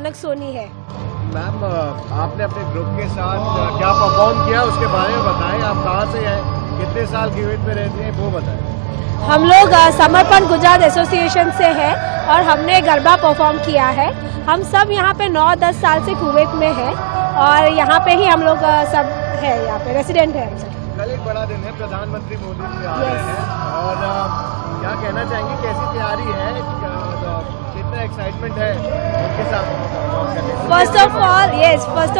रौनक सोनी है। मैम, आपने अपने ग्रुप के साथ क्या परफॉर्म किया उसके बारे में बताएं। आप कहाँ से हैं, कितने साल कुवैत में रहते हैं, वो बताएं। हम लोग समर्पण गुजरात एसोसिएशन से हैं और हमने गरबा परफॉर्म किया है। हम सब यहाँ पे 9-10 साल से कुवैत में हैं और यहाँ पे ही हम लोग सब है, यहाँ पे रेसिडेंट है हम सब। कल एक बड़ा दिन है, प्रधानमंत्री मोदी जी आ रहे हैं और क्या कहना चाहेंगे, कैसी तैयारी है, कितना एक्साइटमेंट है उनके साथ? First of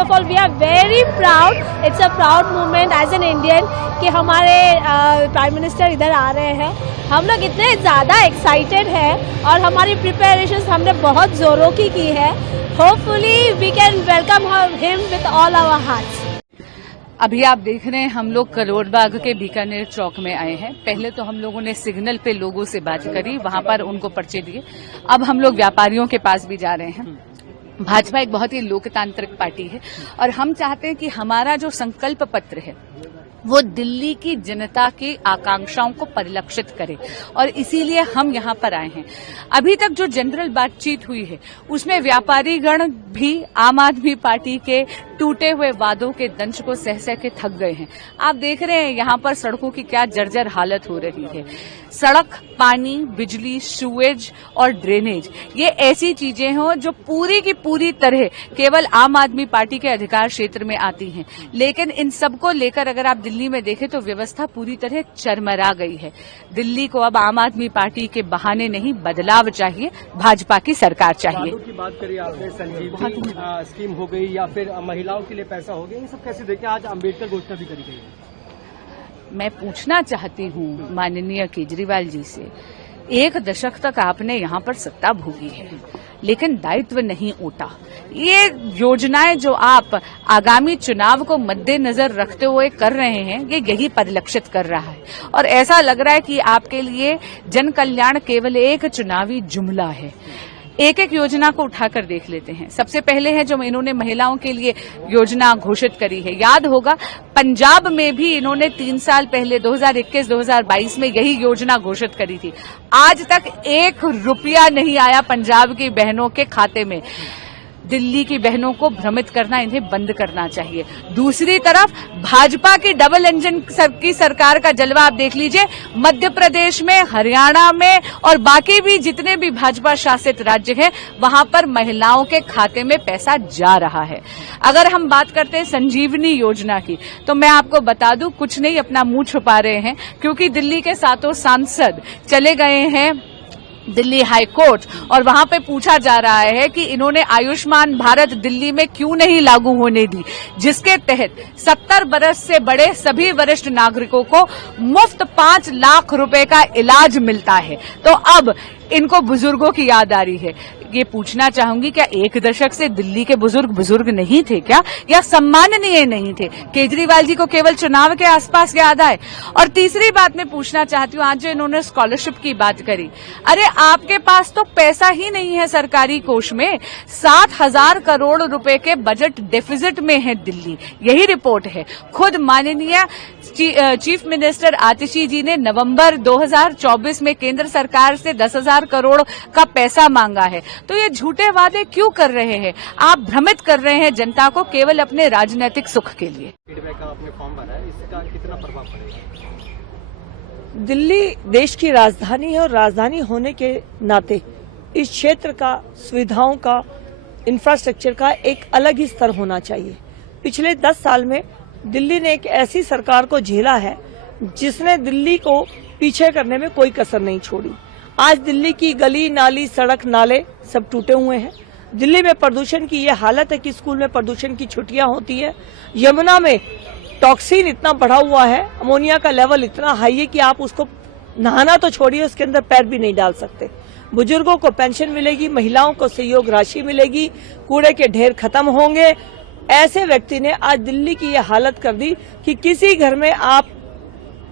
all, we are very proud. It's a proud moment as an Indian कि हमारे प्राइम मिनिस्टर इधर आ रहे हैं। हम लोग इतने ज़्यादा एक्साइटेड हैं और हमारी प्रिपरेशंस हमने बहुत ज़ोरों की है। Hopefully we can welcome him with all our hearts. अभी आप देख रहे हैं हम लोग करोड़बाग के बीकानेर चौक में आए हैं। पहले तो हम लोगों ने सिग्नल पे लोगों से बात करी, वहां पर उनको पर्चे दिए। अब हम लोग व्यापारियों के पास भी जा रहे हैं। भाजपा एक बहुत ही लोकतांत्रिक पार्टी है और हम चाहते हैं कि हमारा जो संकल्प पत्र है वो दिल्ली की जनता की आकांक्षाओं को परिलक्षित करे और इसीलिए हम यहाँ पर आए हैं। अभी तक जो जनरल बातचीत हुई है उसमें व्यापारी गण भी आम आदमी पार्टी के टूटे हुए वादों के दंश को सह सह के थक गए हैं। आप देख रहे हैं यहाँ पर सड़कों की क्या जर्जर हालत हो रही है। सड़क, पानी, बिजली, सीवेज और ड्रेनेज, ये ऐसी चीजें हैं जो पूरी की पूरी तरह केवल आम आदमी पार्टी के अधिकार क्षेत्र में आती हैं। लेकिन इन सबको लेकर अगर आप दिल्ली में देखें तो व्यवस्था पूरी तरह चरमरा गई है। दिल्ली को अब आम आदमी पार्टी के बहाने नहीं, बदलाव चाहिए, भाजपा की सरकार चाहिए। की बात करी आपने, संजीवनी स्कीम हो गई या फिर महिलाओं के लिए पैसा हो गया, ये सब कैसे देखें? आज अम्बेडकर घोषणा भी करी गई है। मैं पूछना चाहती हूँ माननीय केजरीवाल जी से, 1 दशक तक आपने यहाँ पर सत्ता भोगी है लेकिन दायित्व नहीं उठा। ये योजनाएं जो आप आगामी चुनाव को मद्देनजर रखते हुए कर रहे हैं, ये यही परिलक्षित कर रहा है और ऐसा लग रहा है कि आपके लिए जन कल्याण केवल एक चुनावी जुमला है। एक एक योजना को उठाकर देख लेते हैं। सबसे पहले है जो इन्होंने महिलाओं के लिए योजना घोषित करी है। याद होगा पंजाब में भी इन्होंने 3 साल पहले 2021-2022 में यही योजना घोषित करी थी। आज तक 1 रुपया नहीं आया पंजाब की बहनों के खाते में। दिल्ली की बहनों को भ्रमित करना इन्हें बंद करना चाहिए। दूसरी तरफ भाजपा की डबल इंजन की सरकार का जलवा आप देख लीजिए। मध्य प्रदेश में, हरियाणा में और बाकी भी जितने भी भाजपा शासित राज्य हैं वहां पर महिलाओं के खाते में पैसा जा रहा है। अगर हम बात करते हैं संजीवनी योजना की तो मैं आपको बता दूं, कुछ नहीं अपना मुंह छुपा रहे हैं क्योंकि दिल्ली के 7 सांसद चले गए हैं दिल्ली हाई कोर्ट और वहां पे पूछा जा रहा है कि इन्होंने आयुष्मान भारत दिल्ली में क्यों नहीं लागू होने दी, जिसके तहत 70 वर्ष से बड़े सभी वरिष्ठ नागरिकों को मुफ्त 5 लाख रुपए का इलाज मिलता है। तो अब इनको बुजुर्गों की याद आ रही है। ये पूछना चाहूंगी, क्या 1 दशक से दिल्ली के बुजुर्ग नहीं थे क्या, या सम्माननीय नहीं थे? केजरीवाल जी को केवल चुनाव के आसपास याद आए? और तीसरी बात मैं पूछना चाहती हूँ, आज जो इन्होंने स्कॉलरशिप की बात करी, अरे आपके पास तो पैसा ही नहीं है सरकारी कोष में। 60,000 करोड़ रुपए के बजट डेफिसिट में है दिल्ली, यही रिपोर्ट है। खुद माननीय चीफ मिनिस्टर आतिशी जी ने नवंबर 2024 में केंद्र सरकार से 10,000 करोड़ का पैसा मांगा है। तो ये झूठे वादे क्यों कर रहे हैं? आप भ्रमित कर रहे हैं जनता को केवल अपने राजनीतिक सुख के लिए। फीडबैक का आपने फॉर्म भरा है, इसका कितना प्रभाव पड़ेगा? दिल्ली देश की राजधानी है और राजधानी होने के नाते इस क्षेत्र का, सुविधाओं का, इंफ्रास्ट्रक्चर का एक अलग ही स्तर होना चाहिए। पिछले 10 साल में दिल्ली ने एक ऐसी सरकार को झेला है जिसने दिल्ली को पीछे करने में कोई कसर नहीं छोड़ी। आज दिल्ली की गली नाली, सड़क, नाले सब टूटे हुए हैं। दिल्ली में प्रदूषण की ये हालत है कि स्कूल में प्रदूषण की छुट्टियां होती है। यमुना में टॉक्सिन इतना बढ़ा हुआ है, अमोनिया का लेवल इतना हाई है कि आप उसको नहाना तो छोड़िए, उसके अंदर पैर भी नहीं डाल सकते। बुजुर्गों को पेंशन मिलेगी, महिलाओं को सहयोग राशि मिलेगी, कूड़े के ढेर खत्म होंगे। ऐसे व्यक्ति ने आज दिल्ली की ये हालत कर दी कि किसी घर में आप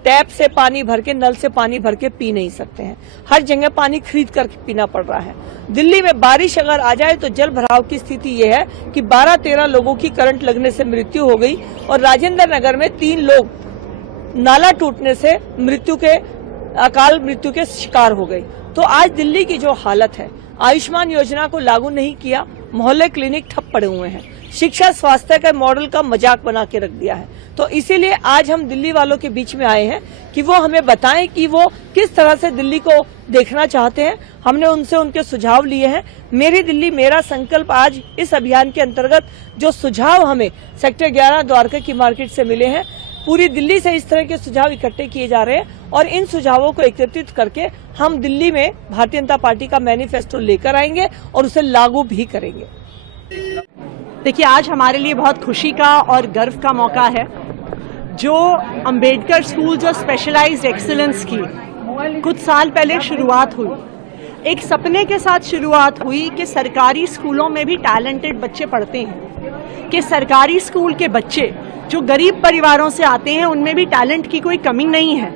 टैप से पानी भर के, नल से पानी भर के पी नहीं सकते हैं। हर जगह पानी खरीद कर पीना पड़ रहा है। दिल्ली में बारिश अगर आ जाए तो जल भराव की स्थिति ये है कि 12-13 लोगों की करंट लगने से मृत्यु हो गई और राजेंद्र नगर में 3 लोग नाला टूटने से अकाल मृत्यु के शिकार हो गए। तो आज दिल्ली की जो हालत है, आयुष्मान योजना को लागू नहीं किया, मोहल्ले क्लिनिक ठप पड़े हुए हैं, शिक्षा स्वास्थ्य के मॉडल का मजाक बना के रख दिया है। तो इसीलिए आज हम दिल्ली वालों के बीच में आए हैं कि वो हमें बताएं कि वो किस तरह से दिल्ली को देखना चाहते हैं। हमने उनसे उनके सुझाव लिए हैं। मेरी दिल्ली मेरा संकल्प आज इस अभियान के अंतर्गत जो सुझाव हमें सेक्टर 11 द्वारका की मार्केट से मिले हैं, पूरी दिल्ली से इस तरह के सुझाव इकट्ठे किए जा रहे हैं और इन सुझावों को एकत्रित करके हम दिल्ली में भारतीय जनता पार्टी का मैनिफेस्टो लेकर आएंगे और उसे लागू भी करेंगे। देखिए, आज हमारे लिए बहुत खुशी का और गर्व का मौका है। जो अंबेडकर स्कूल जो स्पेशलाइज्ड एक्सीलेंस की कुछ साल पहले शुरुआत हुई, एक सपने के साथ शुरुआत हुई कि सरकारी स्कूलों में भी टैलेंटेड बच्चे पढ़ते हैं, कि सरकारी स्कूल के बच्चे जो गरीब परिवारों से आते हैं उनमें भी टैलेंट की कोई कमी नहीं है।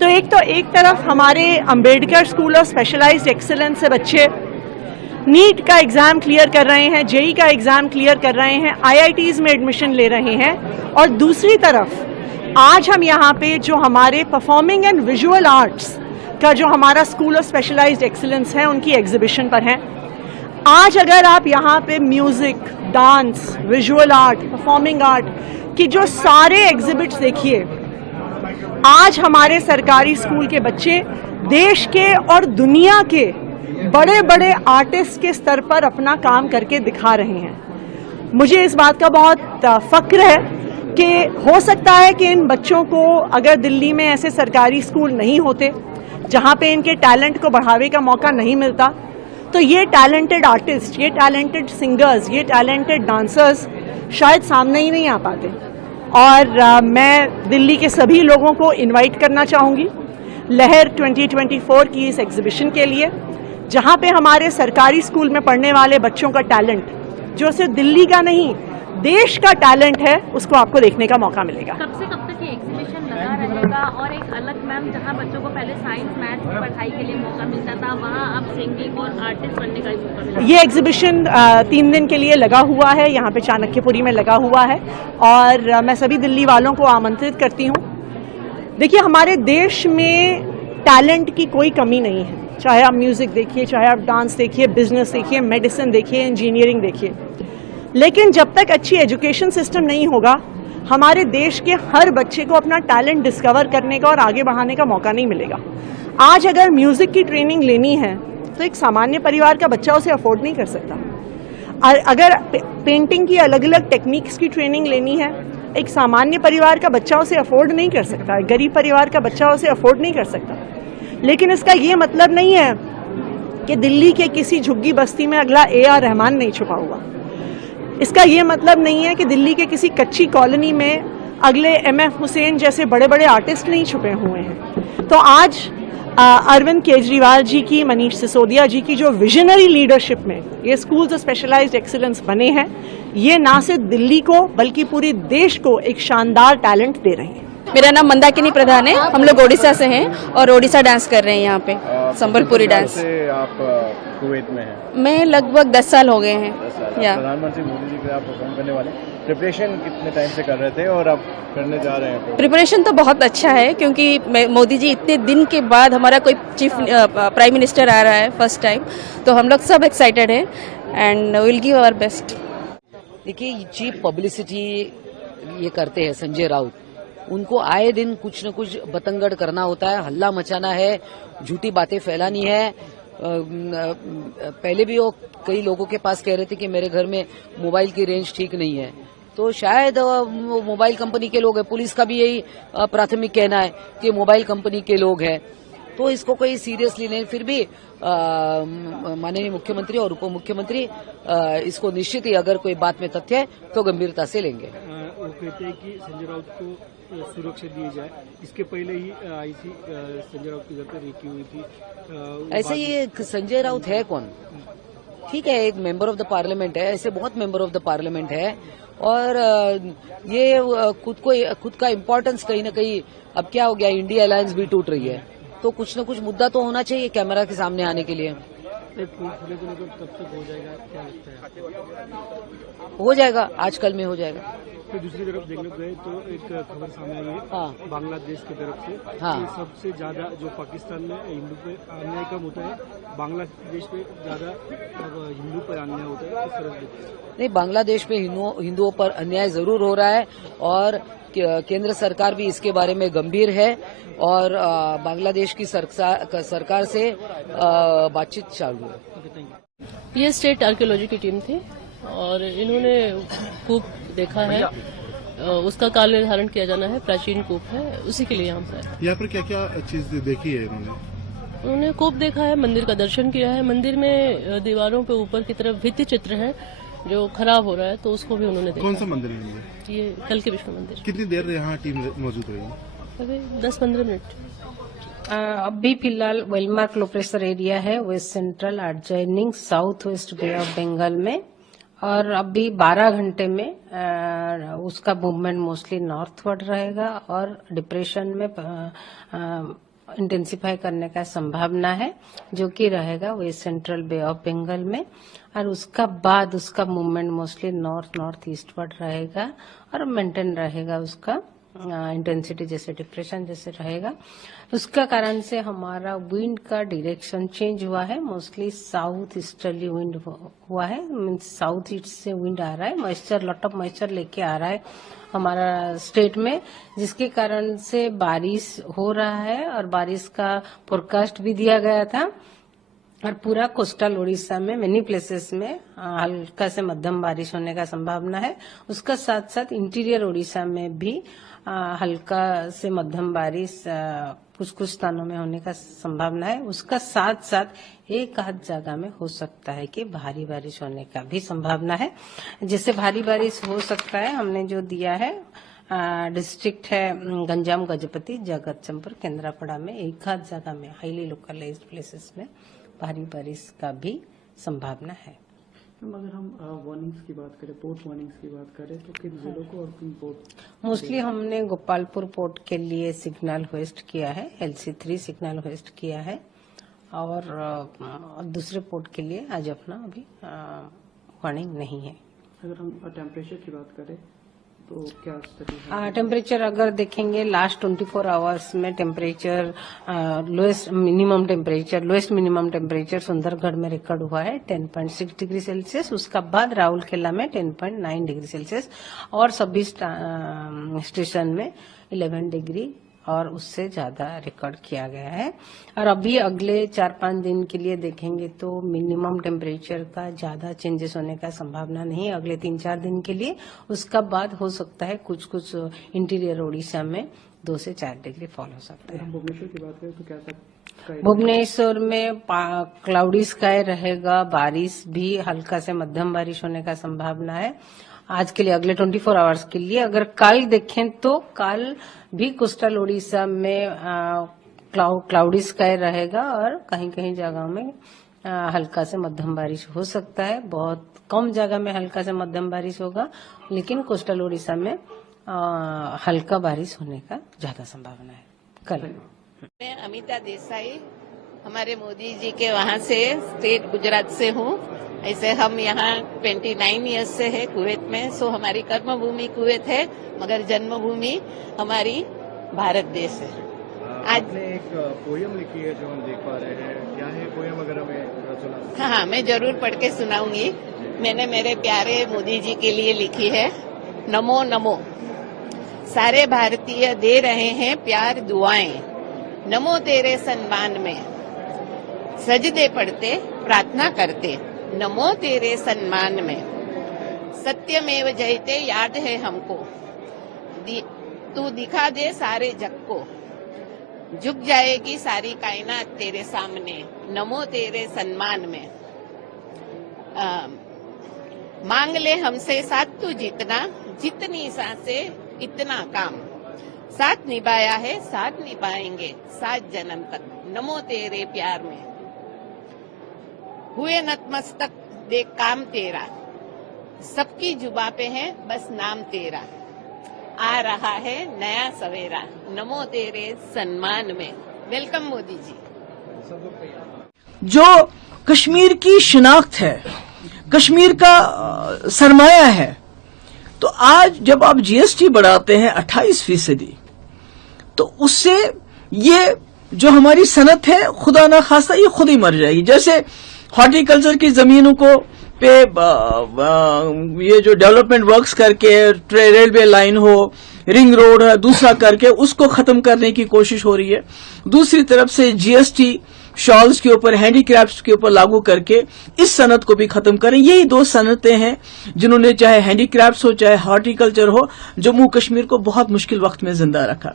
तो एक तरफ हमारे Ambedkar school of specialised excellence से बच्चे नीट का एग्जाम क्लियर कर रहे हैं, जेई का एग्जाम क्लियर कर रहे हैं, आईआईटीज में एडमिशन ले रहे हैं, और दूसरी तरफ आज हम यहाँ पे जो हमारे परफॉर्मिंग एंड विजुअल आर्ट्स का जो हमारा स्कूल ऑफ स्पेशलाइज्ड एक्सीलेंस है उनकी एग्जीबिशन पर हैं। आज अगर आप यहाँ पे music, dance, visual art, performing art की जो सारे एग्जिबिट्स देखिए, आज हमारे सरकारी स्कूल के बच्चे देश के और दुनिया के बड़े बड़े आर्टिस्ट के स्तर पर अपना काम करके दिखा रहे हैं। मुझे इस बात का बहुत फक्र है कि हो सकता है कि इन बच्चों को अगर दिल्ली में ऐसे सरकारी स्कूल नहीं होते जहां पे इनके टैलेंट को बढ़ावे का मौका नहीं मिलता, तो ये टैलेंटेड आर्टिस्ट, ये टैलेंटेड सिंगर्स, ये टैलेंटेड डांसर्स शायद सामने ही नहीं आ पाते। और मैं दिल्ली के सभी लोगों को इनवाइट करना चाहूँगी लहर 2024 की इस एग्जीबिशन के लिए, जहाँ पे हमारे सरकारी स्कूल में पढ़ने वाले बच्चों का टैलेंट, जो सिर्फ दिल्ली का नहीं देश का टैलेंट है, उसको आपको देखने का मौका मिलेगा। कब से कब तक ये एग्जीबिशन लगा रहेगा? और एक अलग मैम, जहाँ बच्चों को पहले साइंस मैथ की पढ़ाई के लिए मौका मिलता था, वहाँ अब सिंगिंग और आर्टिस्ट बनने का मौका मिलेगा। ये एग्जीबिशन 3 दिन के लिए लगा हुआ है, यहाँ पे चाणक्यपुरी में लगा हुआ है, और मैं सभी दिल्ली वालों को आमंत्रित करती हूँ। देखिए, हमारे देश में टैलेंट की कोई कमी नहीं है, चाहे आप म्यूजिक देखिए, चाहे आप डांस देखिए, बिजनेस देखिए, मेडिसिन देखिए, इंजीनियरिंग देखिए, लेकिन जब तक अच्छी एजुकेशन सिस्टम नहीं होगा, हमारे देश के हर बच्चे को अपना टैलेंट डिस्कवर करने का और आगे बढ़ाने का मौका नहीं मिलेगा। आज अगर म्यूजिक की ट्रेनिंग लेनी है तो एक सामान्य परिवार का बच्चा उसे अफोर्ड नहीं कर सकता। अगर पेंटिंग की अलग अलग टेक्निक्स की ट्रेनिंग लेनी है, एक सामान्य परिवार का बच्चा उसे अफोर्ड नहीं कर सकता, गरीब परिवार का बच्चा उसे अफोर्ड नहीं कर सकता। लेकिन इसका ये मतलब नहीं है कि दिल्ली के किसी झुग्गी बस्ती में अगला AR रहमान नहीं छुपा हुआ। इसका ये मतलब नहीं है कि दिल्ली के किसी कच्ची कॉलोनी में अगले MF हुसैन जैसे बड़े बड़े आर्टिस्ट नहीं छुपे हुए हैं। तो आज अरविंद केजरीवाल जी की, मनीष सिसोदिया जी की जो विजनरी लीडरशिप में ये स्कूल्स ऑफ स्पेशलाइज्ड एक्सीलेंस बने हैं, ये ना सिर्फ दिल्ली को बल्कि पूरे देश को एक शानदार टैलेंट दे रहे हैं। मेरा नाम मंदाकिनी प्रधान है, हम लोग ओडिशा से हैं और ओडिशा डांस कर रहे हैं यहाँ पे, संबलपुरी डांस। आप कुवैत में हैं? मैं लगभग 10 साल हो गए हैं। या प्रधानमंत्री मोदी जी के आप परफॉर्म करने वाले, प्रिपरेशन कितने टाइम से कर रहे थे और अब करने जा रहे हैं? प्रिपरेशन तो बहुत अच्छा है, क्योंकि मोदी जी इतने दिन के बाद हमारा कोई चीफ प्राइम मिनिस्टर आ रहा है फर्स्ट टाइम, तो हम लोग सब एक्साइटेड हैं and will give our best. देखिए, चीप पब्लिसिटी ये करते हैं संजय राउत, उनको आए दिन कुछ न कुछ बतंगड़ करना होता है, हल्ला मचाना है, झूठी बातें फैलानी है। पहले भी वो कई लोगों के पास कह रहे थे कि मेरे घर में मोबाइल की रेंज ठीक नहीं है, तो शायद वो मोबाइल कंपनी के लोग हैं। पुलिस का भी यही प्राथमिक कहना है कि मोबाइल कंपनी के लोग हैं, तो इसको कोई सीरियसली नहीं। फिर भी माननीय मुख्यमंत्री और उप मुख्यमंत्री इसको निश्चित ही अगर कोई बात में तथ्य है तो गंभीरता से लेंगे। वो कहते हैं कि संजय राउत को सुरक्षा दी जाए, इसके पहले ही आईसी संजय राउत की घर पर रेकी हुई थी। ऐसे ये संजय राउत है कौन? ठीक है, एक मेंबर ऑफ द पार्लियामेंट है, ऐसे बहुत मेंबर ऑफ द पार्लियामेंट है, और ये खुद का इम्पोर्टेंस कहीं ना कहीं, अब क्या हो गया, इंडिया अलायंस भी टूट रही है, तो कुछ न कुछ मुद्दा तो होना चाहिए कैमरा के सामने आने के लिए। कब तक हो जाएगा, क्या लगता है? हो जाएगा, आजकल में हो जाएगा। तो दूसरी तरफ देखने गए तो एक खबर सामने आई है हाँ। बांग्लादेश की तरफ से हाँ। कि सबसे ज्यादा जो पाकिस्तान में हिंदू पे अन्याय कम होता है, बांग्लादेश पे ज्यादा हिंदू पर अन्याय होता है। किस तरह देखते हैं? नहीं, बांग्लादेश पे हिंदुओं पर अन्याय जरूर हो रहा है और केंद्र सरकार भी इसके बारे में गंभीर है और बांग्लादेश की सरकार से बातचीत चालू है। ये स्टेट आर्कियोलॉजी की टीम थी और इन्होंने कूप देखा है, उसका काल निर्धारण किया जाना है, प्राचीन कूप है, उसी के लिए यहाँ पर। यहाँ पर क्या क्या चीज देखी है उन्होंने कूप देखा है, मंदिर का दर्शन किया है। मंदिर में दीवारों पे ऊपर की तरफ भित्ति चित्र है जो खराब हो रहा है, तो उसको भी उन्होंने देखा। कौन सा मंदिर है ये कल के विष्णु मंदिर। कितनी देर यहाँ टीम मौजूद रही? अभी 10-15 मिनट। अभी फिलहाल वेलमार्क लो प्रेशर एरिया है west central adjoining south west bay of Bengal में, और अभी 12 घंटे में उसका मूवमेंट मोस्टली नॉर्थवर्ड रहेगा और डिप्रेशन में इंटेंसिफाई करने का संभावना है, जो कि रहेगा west central bay of Bengal में। और उसका बाद उसका मूवमेंट मोस्टली नॉर्थ ईस्टवर्ड रहेगा और मेंटेन रहेगा उसका इंटेंसिटी जैसे डिप्रेशन जैसे रहेगा। उसका कारण से हमारा विंड का डायरेक्शन चेंज हुआ है, मोस्टली साउथ ईस्टर्ली विंड हुआ है, मीन्स साउथ ईस्ट से विंड आ रहा है, मॉइस्चर लॉट ऑफ मॉइस्चर लेके आ रहा है हमारा स्टेट में, जिसके कारण से बारिश हो रहा है और बारिश का फोरकास्ट भी दिया गया था। और पूरा कोस्टल उड़ीसा में मेनी प्लेसेस में हल्का से मध्यम बारिश होने का संभावना है। उसका साथ साथ इंटीरियर उड़ीसा में भी हल्का से मध्यम बारिश कुछ स्थानों में होने का संभावना है। उसका साथ साथ एक आध जगह में हो सकता है कि भारी बारिश होने का भी संभावना है। जैसे भारी बारिश हो सकता है, हमने जो दिया है डिस्ट्रिक्ट है गंजाम, गजपति, जगतसिंहपुर, केंद्रापड़ा में एक आध जगह में हाईली लोकलाइज्ड प्लेसेस में भारी बारिश का भी संभावना है। अगर हम वार्निंग्स की बात करें, पोर्ट वार्निंग्स की बात करें, तो किन जिलों को और किन पोर्ट? मोस्टली हमने गोपालपुर पोर्ट के लिए सिग्नल होस्ट किया है, LC3 सिग्नल होस्ट किया है, और दूसरे पोर्ट के लिए आज अपना अभी वार्निंग नहीं है। अगर हम टेम्परेचर की बात करें तो क्या स्थिति है? टेम्परेचर अगर देखेंगे लास्ट 24 आवर्स में temperature lowest minimum temperature Sundargarh में रिकॉर्ड हुआ है 10.6 डिग्री सेल्सियस। उसका बाद राउरकेला में 10.9 डिग्री सेल्सियस और सभी स्टेशन में 11 डिग्री और उससे ज्यादा रिकॉर्ड किया गया है। और अभी अगले 4-5 दिन के लिए देखेंगे तो मिनिमम टेम्परेचर का ज्यादा चेंजेस होने का संभावना नहीं है अगले 3-4 दिन के लिए। उसका बाद हो सकता है कुछ इंटीरियर उड़ीसा में 2 से 4 डिग्री फॉल हो सकता है। भुवनेश्वर की बात करें तो क्या भुवनेश्वर में क्लाउडी स्काई रहेगा, बारिश भी हल्का से मध्यम बारिश होने का संभावना है आज के लिए, अगले 24 आवर्स के लिए। अगर कल देखें तो कल भी कोस्टल उड़ीसा में क्लाउडी स्काई रहेगा और कहीं कहीं जगह में हल्का से मध्यम बारिश हो सकता है। बहुत कम जगह में हल्का से मध्यम बारिश होगा, लेकिन कोस्टल उड़ीसा में हल्का बारिश होने का ज्यादा संभावना है कल। मैं अमिता देसाई, हमारे मोदी जी के वहाँ से स्टेट गुजरात से हूँ। ऐसे हम यहाँ 29 ईयर्स से है कुवैत में। सो हमारी कर्म भूमि कुवैत है, मगर जन्मभूमि हमारी भारत देश है। आज आपने एक पोयम लिखी है जो हम देख पा रहे हैं, क्या है पोयम, अगर हमें सुना? हाँ, मैं जरूर पढ़ के सुनाऊंगी। मैंने मेरे प्यारे मोदी जी के लिए लिखी है। नमो नमो, सारे भारतीय दे रहे हैं प्यार दुआएं, नमो तेरे सम्मान में सजदे पढ़ते प्रार्थना करते, नमो तेरे सम्मान में सत्यमेव जयते याद है हमको, तू दिखा दे सारे जग को, झुक जाएगी सारी कायनात तेरे सामने, नमो तेरे सम्मान में। मांग ले हमसे साथ तू जितना, जितनी सांसें इतना काम, साथ निभाया है साथ निभाएंगे 7 जन्म तक, नमो तेरे प्यार में। हुए नतमस्तक देख काम तेरा, सबकी जुबा पे है बस नाम तेरा, आ रहा है नया सवेरा, नमो तेरे सम्मान में। वेलकम मोदी जी। जो कश्मीर की शिनाख्त है, कश्मीर का सरमाया है, तो आज जब आप जीएसटी बढ़ाते हैं 28%, तो उससे ये जो हमारी सनत है खुदा ना खास्ता ये खुद ही मर जाएगी। जैसे हॉर्टिकल्चर की जमीनों को पे ये जो डेवलपमेंट वर्क्स करके रेलवे लाइन हो, रिंग रोड है, दूसरा करके उसको खत्म करने की कोशिश हो रही है। दूसरी तरफ से जीएसटी शॉल्स के ऊपर, हैंडीक्राफ्ट्स के ऊपर लागू करके इस सनत को भी खत्म करें। यही दो सनतें हैं जिन्होंने चाहे हैंडीक्राफ्ट्स हो चाहे हॉर्टिकल्चर हो, जम्मू कश्मीर को बहुत मुश्किल वक्त में जिंदा रखा।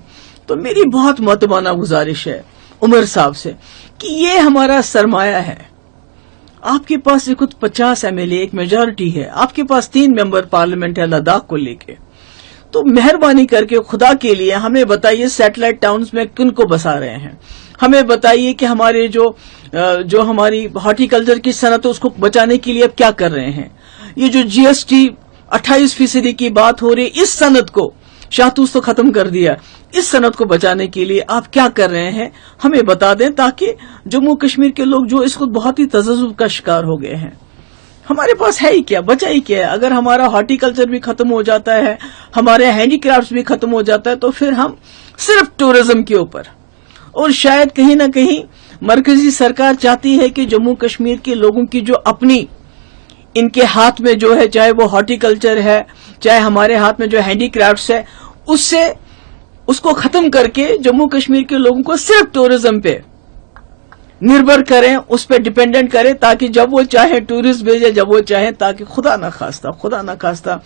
तो मेरी बहुत मुतमाना गुजारिश है उमर साहब से कि ये हमारा सरमाया है। आपके पास कुछ 50 एमएलए, एक मेजॉरिटी है, आपके पास 3 मेंबर पार्लियामेंट है लद्दाख को लेके। तो मेहरबानी करके खुदा के लिए हमें बताइए सैटेलाइट टाउन्स में किन को बसा रहे हैं। हमें बताइए कि हमारे जो हमारी हॉर्टिकल्चर की सनत है उसको बचाने के लिए अब क्या कर रहे हैं। ये जो जीएसटी 28% की बात हो रही है, इस सनत को शाहतूस तो खत्म कर दिया, इस सनत को बचाने के लिए आप क्या कर रहे हैं हमें बता दें, ताकि जम्मू कश्मीर के लोग जो इसको बहुत ही तजज्जुब का शिकार हो गए हैं, हमारे पास है ही क्या, बचा ही क्या है। अगर हमारा हॉर्टिकल्चर भी खत्म हो जाता है, हमारे हैंडीक्राफ्ट्स भी खत्म हो जाता है, तो फिर हम सिर्फ टूरिज्म के ऊपर, और शायद कहीं ना कहीं मरकजी सरकार चाहती है कि जम्मू कश्मीर के लोगों की जो अपनी इनके हाथ में जो है, चाहे वो हॉर्टिकल्चर है चाहे हमारे हाथ में जो हैंडीक्राफ्ट्स है, उसको खत्म करके जम्मू कश्मीर के लोगों को सिर्फ टूरिज्म पे निर्भर करें, उस पर डिपेंडेंट करें, ताकि जब वो चाहे टूरिस्ट भेजे, जब वो चाहे, ताकि खुदा ना खास्ता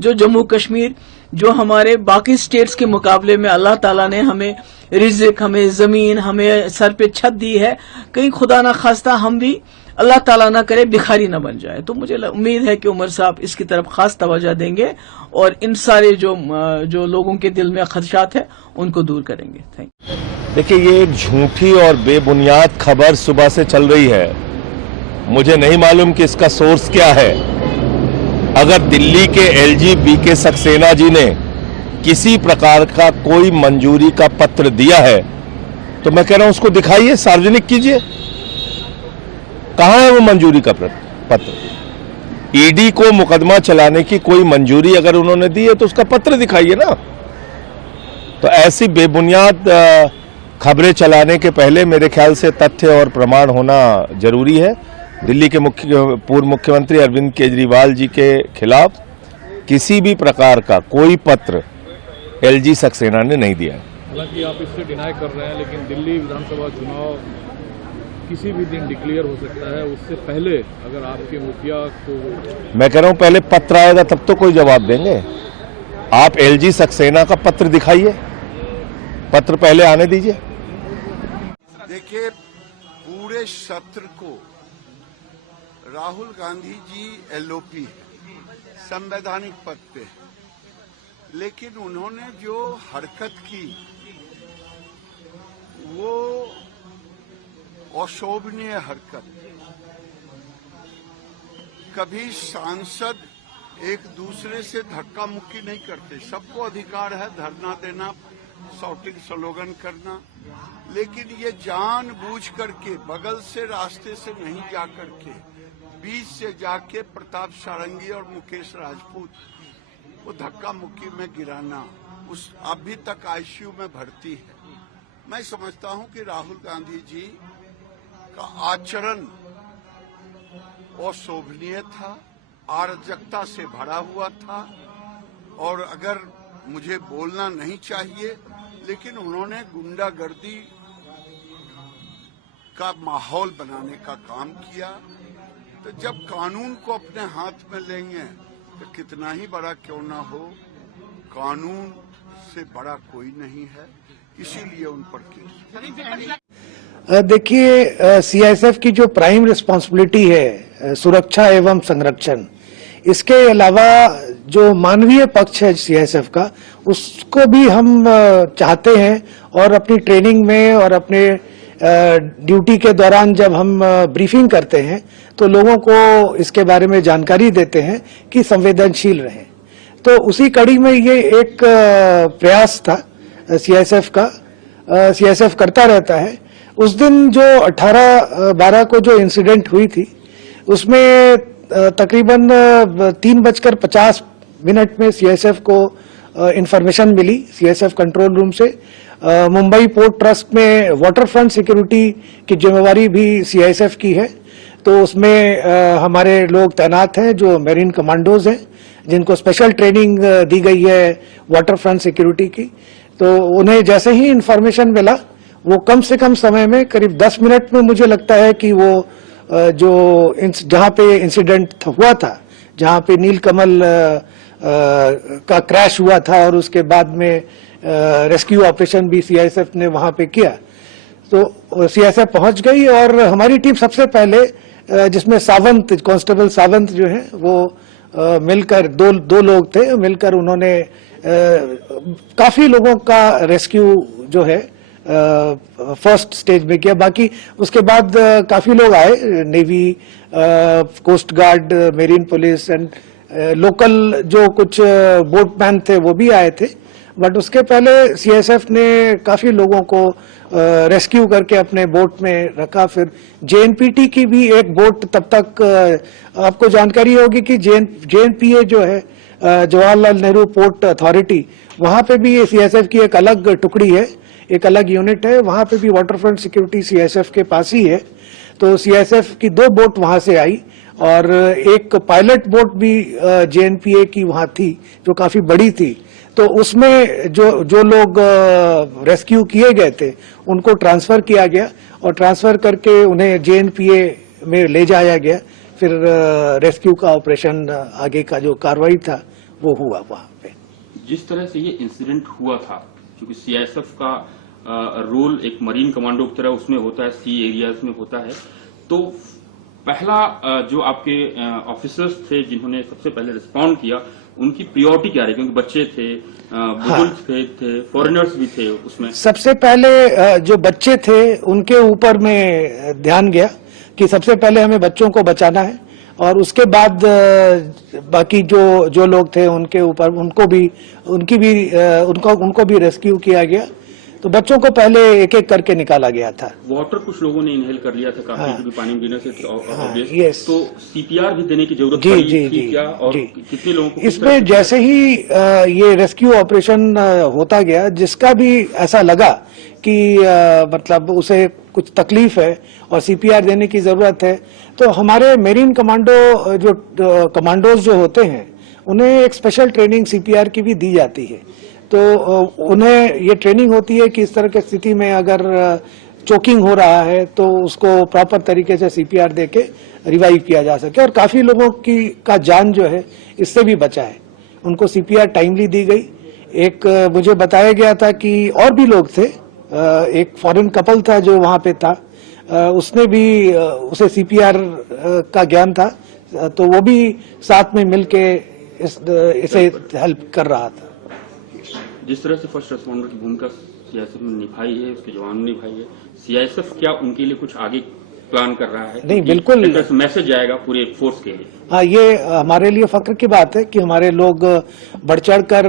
जो जम्मू कश्मीर जो हमारे बाकी स्टेट्स के मुकाबले में अल्लाह ताला ने हमें रिज़्क, हमें जमीन, हमें सर पे छत दी है, कहीं खुदा ना खास्ता हम भी अल्लाह ताला ना करे भिखारी ना बन जाए। तो मुझे उम्मीद है कि उमर साहब इसकी तरफ खास तवज्जो देंगे और इन सारे जो लोगों के दिल में खदशात है उनको दूर करेंगे। Thank you. देखिए, ये एक झूठी और बेबुनियाद खबर सुबह से चल रही है। मुझे नहीं मालूम कि इसका सोर्स क्या है। अगर दिल्ली के एलजी बीके सक्सेना जी ने किसी प्रकार का कोई मंजूरी का पत्र दिया है तो मैं कह रहा हूं उसको दिखाइए, सार्वजनिक कीजिए। कहां है वो मंजूरी का पत्र? ईडी को मुकदमा चलाने की कोई मंजूरी अगर उन्होंने दी है तो उसका पत्र दिखाइए ना। तो ऐसी बेबुनियाद खबरें चलाने के पहले मेरे ख्याल से तथ्य और प्रमाण होना जरूरी है। दिल्ली के पूर्व मुख्यमंत्री अरविंद केजरीवाल जी के खिलाफ किसी भी प्रकार का कोई पत्र एलजी सक्सेना ने नहीं दिया। हालांकि आप इससे डिनाई कर रहे हैं, लेकिन दिल्ली विधानसभा चुनाव किसी भी दिन डिक्लेयर हो सकता है। उससे पहले अगर आपके मुखिया को, मैं कह रहा हूं पहले पत्र आएगा तब तो कोई जवाब देंगे। आप एलजी सक्सेना का पत्र दिखाइए, पत्र पहले आने दीजिए। देखिए, पूरे सत्र को राहुल गांधी जी एलओपी संवैधानिक पद पे, लेकिन उन्होंने जो हरकत की वो अशोभनीय हरकत। कभी सांसद एक दूसरे से धक्का मुक्की नहीं करते, सबको अधिकार है धरना देना, शॉटिंग स्लोगन करना, लेकिन ये जानबूझ करके बगल से रास्ते से नहीं जा करके बीच से जाके प्रताप सारंगी और मुकेश राजपूत वो धक्का मुक्की में गिराना, उस अभी तक आईसीयू में भर्ती है। मैं समझता हूं कि राहुल गांधी जी का आचरण अशोभनीय था, अराजकता से भरा हुआ था, और अगर मुझे बोलना नहीं चाहिए लेकिन उन्होंने गुंडागर्दी का माहौल बनाने का काम किया। तो जब कानून को अपने हाथ में लेंगे तो कितना ही बड़ा क्यों ना हो, कानून से बड़ा कोई नहीं है, इसीलिए उन पर केस। देखिए, सीआईएसएफ की जो प्राइम रिस्पांसिबिलिटी है सुरक्षा एवं संरक्षण, इसके अलावा जो मानवीय पक्ष है सीआईएसएफ का, उसको भी हम चाहते हैं, और अपनी ट्रेनिंग में और अपने ड्यूटी के दौरान जब हम ब्रीफिंग करते हैं तो लोगों को इसके बारे में जानकारी देते हैं कि संवेदनशील रहें। तो उसी कड़ी में ये एक प्रयास था सीआईएसएफ का, सीआईएसएफ करता रहता है। उस दिन जो 18/12 को जो इंसिडेंट हुई थी उसमें तकरीबन 3:50 मिनट में सीआईएसएफ को इंफॉर्मेशन मिली सीआईएसएफ कंट्रोल रूम से। मुंबई पोर्ट ट्रस्ट में वाटर फ्रंट सिक्योरिटी की जिम्मेवारी भी सीआईएसएफ की है, तो उसमें हमारे लोग तैनात हैं जो मेरीन कमांडोज हैं, जिनको स्पेशल ट्रेनिंग दी गई है वाटर फ्रंट सिक्योरिटी की। तो उन्हें जैसे ही इंफॉर्मेशन मिला, वो कम से कम समय में करीब 10 मिनट में मुझे लगता है कि वो जो जहां पे इंसिडेंट हुआ था, जहां पे नीलकमल का क्रैश हुआ था और उसके बाद में रेस्क्यू ऑपरेशन भी सीआईएसएफ ने वहां पे किया, तो सीआईएसएफ पहुंच गई और हमारी टीम सबसे पहले, जिसमें सावंत, कांस्टेबल सावंत जो है वो मिलकर दो लोग थे, मिलकर उन्होंने काफी लोगों का रेस्क्यू जो है फर्स्ट स्टेज में किया। बाकी उसके बाद काफी लोग आए, navy, coast guard, marine police and local जो कुछ बोटमैन थे वो भी आए थे। बट उसके पहले सीआईएसएफ ने काफी लोगों को रेस्क्यू करके अपने बोट में रखा। फिर जेएनपीटी की भी एक बोट, तब तक आपको जानकारी होगी कि जेएनपीए जो है जवाहरलाल नेहरू पोर्ट अथॉरिटी, वहां पे भी सीआईएसएफ की एक अलग टुकड़ी है, एक अलग यूनिट है, वहां पे भी वाटर फ्रंट सिक्योरिटी सीआईएसएफ के पास ही है। तो सीआईएसएफ की 2 बोट वहां से आई और एक पायलट बोट भी जेएनपीए की वहां थी, जो काफी बड़ी थी। तो उसमें जो लोग रेस्क्यू किए गए थे उनको ट्रांसफर किया गया और ट्रांसफर करके उन्हें जेएनपीए में ले जाया गया। फिर रेस्क्यू का ऑपरेशन, आगे का जो कार्रवाई था वो हुआ वहां पे। जिस तरह से ये इंसिडेंट हुआ था, क्योंकि सीआईएसएफ का रोल एक मरीन कमांडो की तरह उसमें होता है, सी एरियाज में होता है, तो पहला जो आपके ऑफिसर्स थे जिन्होंने सबसे पहले रिस्पॉन्ड किया, उनकी प्रायोरिटी क्या रही? क्योंकि बच्चे थे, बुजुर्ग थे, फॉरेनर्स भी थे उसमें। सबसे पहले जो बच्चे थे उनके ऊपर में ध्यान गया कि सबसे पहले हमें बच्चों को बचाना है, और उसके बाद बाकी जो लोग थे उनके ऊपर उनको भी रेस्क्यू किया गया। तो बच्चों को पहले एक एक करके निकाला गया था। वाटर कुछ लोगों ने इनहेल कर लिया था काफी, क्योंकि पानी पीने से यस। तो सीपीआर भी देने की जरूरत थी क्या, और कितने लोगों को? इसमें जैसे ही ये रेस्क्यू ऑपरेशन होता गया, जिसका भी ऐसा लगा कि मतलब उसे कुछ तकलीफ है और सीपीआर देने की जरूरत है, तो हमारे मेरीन कमांडोज जो होते हैं उन्हें एक स्पेशल ट्रेनिंग सीपीआर की भी दी जाती है। तो उन्हें ये ट्रेनिंग होती है कि इस तरह की स्थिति में अगर चोकिंग हो रहा है तो उसको प्रॉपर तरीके से सीपीआर देके रिवाइव किया जा सके, और काफी लोगों का जान जो है इससे भी बचा है। उनको सीपीआर टाइमली दी गई। एक मुझे बताया गया था कि और भी लोग थे, एक फॉरेन कपल था जो वहां पे था, उसने भी उसे सीपीआर का ज्ञान था, तो वो भी साथ में मिलके इसे हेल्प कर रहा था। जिस तरह से फर्स्ट रेस्पॉन्डर की भूमिका सीआईएसएफ ने निभाई है, उसके जवानों ने निभाई है, सीआईएसएफ क्या उनके लिए कुछ आगे प्लान कर रहा है? नहीं, बिल्कुल मैसेज जाएगा पूरे फोर्स के लिए। हाँ, ये हमारे लिए फख्र की बात है कि हमारे लोग बढ़ चढ़ कर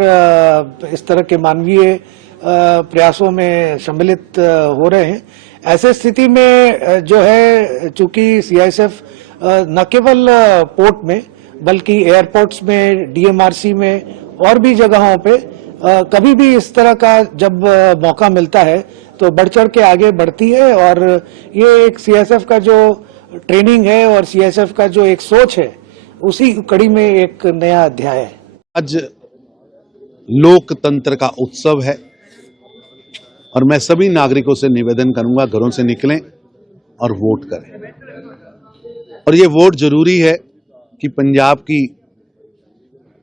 इस तरह के मानवीय प्रयासों में सम्मिलित हो रहे हैं। ऐसे स्थिति में जो है, चूंकि सीआईएसएफ न केवल पोर्ट में बल्कि एयरपोर्ट्स में, डीएमआरसी में और भी जगहों पे कभी भी इस तरह का जब मौका मिलता है तो बढ़ चढ़ के आगे बढ़ती है। और ये एक सीआईएसएफ का जो ट्रेनिंग है और सीआईएसएफ का जो एक सोच है, उसी कड़ी में एक नया अध्याय है। आज लोकतंत्र का उत्सव है और मैं सभी नागरिकों से निवेदन करूंगा, घरों से निकलें और वोट करें। और ये वोट जरूरी है कि पंजाब की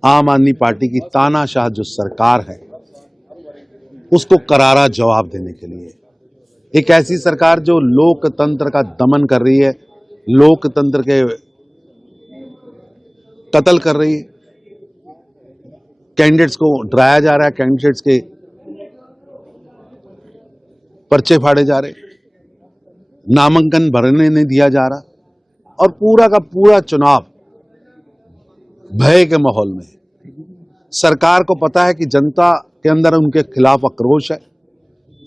आम आदमी पार्टी की तानाशाह जो सरकार है उसको करारा जवाब देने के लिए, एक ऐसी सरकार जो लोकतंत्र का दमन कर रही है, लोकतंत्र के कत्ल कर रही है, कैंडिडेट्स को डराया जा रहा है, कैंडिडेट्स के पर्चे फाड़े जा रहे, नामांकन भरने नहीं दिया जा रहा, और पूरा का पूरा चुनाव भय के माहौल में। सरकार को पता है कि जनता के अंदर उनके खिलाफ आक्रोश है,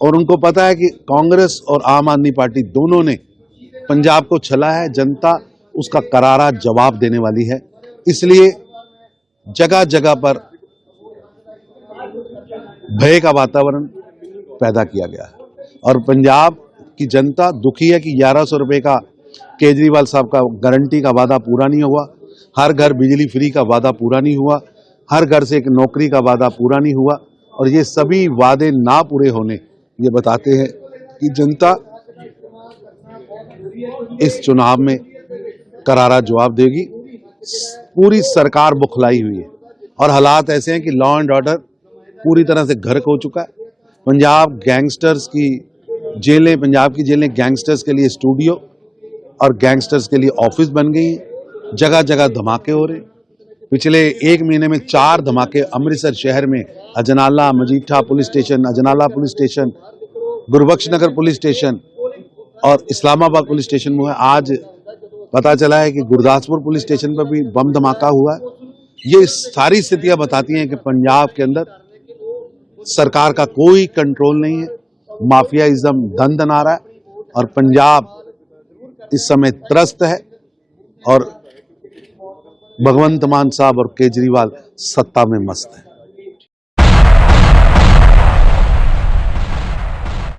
और उनको पता है कि कांग्रेस और आम आदमी पार्टी दोनों ने पंजाब को छला है, जनता उसका करारा जवाब देने वाली है। इसलिए जगह जगह पर भय का वातावरण पैदा किया गया है और पंजाब की जनता दुखी है कि 1100 रुपए का केजरीवाल साहब का गारंटी का वादा पूरा नहीं हुआ, हर घर बिजली फ्री का वादा पूरा नहीं हुआ, हर घर से एक नौकरी का वादा पूरा नहीं हुआ और ये सभी वादे ना पूरे होने ये बताते हैं कि जनता इस चुनाव में करारा जवाब देगी। पूरी सरकार बुखलाई हुई है और हालात ऐसे हैं कि लॉ एंड ऑर्डर पूरी तरह से गर्क हो चुका है। पंजाब गैंगस्टर्स की जेलें, पंजाब की जेलें गैंगस्टर्स के लिए स्टूडियो और गैंगस्टर्स के लिए ऑफिस बन गई हैं। जगह जगह धमाके हो रहे हैं। पिछले 1 महीने में 4 धमाके अमृतसर शहर में Ajnala Majitha police station, Ajnala police station, Gurbaksh Nagar police station और इस्लामाबाद पुलिस स्टेशन में हुआ। आज पता चला है कि गुरदासपुर पुलिस स्टेशन पर भी बम धमाका हुआ है। ये सारी स्थितियां बताती हैं कि पंजाब के अंदर सरकार का कोई कंट्रोल नहीं है, माफियाइज्म दन रहा है और पंजाब इस समय त्रस्त है और भगवंत मान साहब और केजरीवाल सत्ता में मस्त है।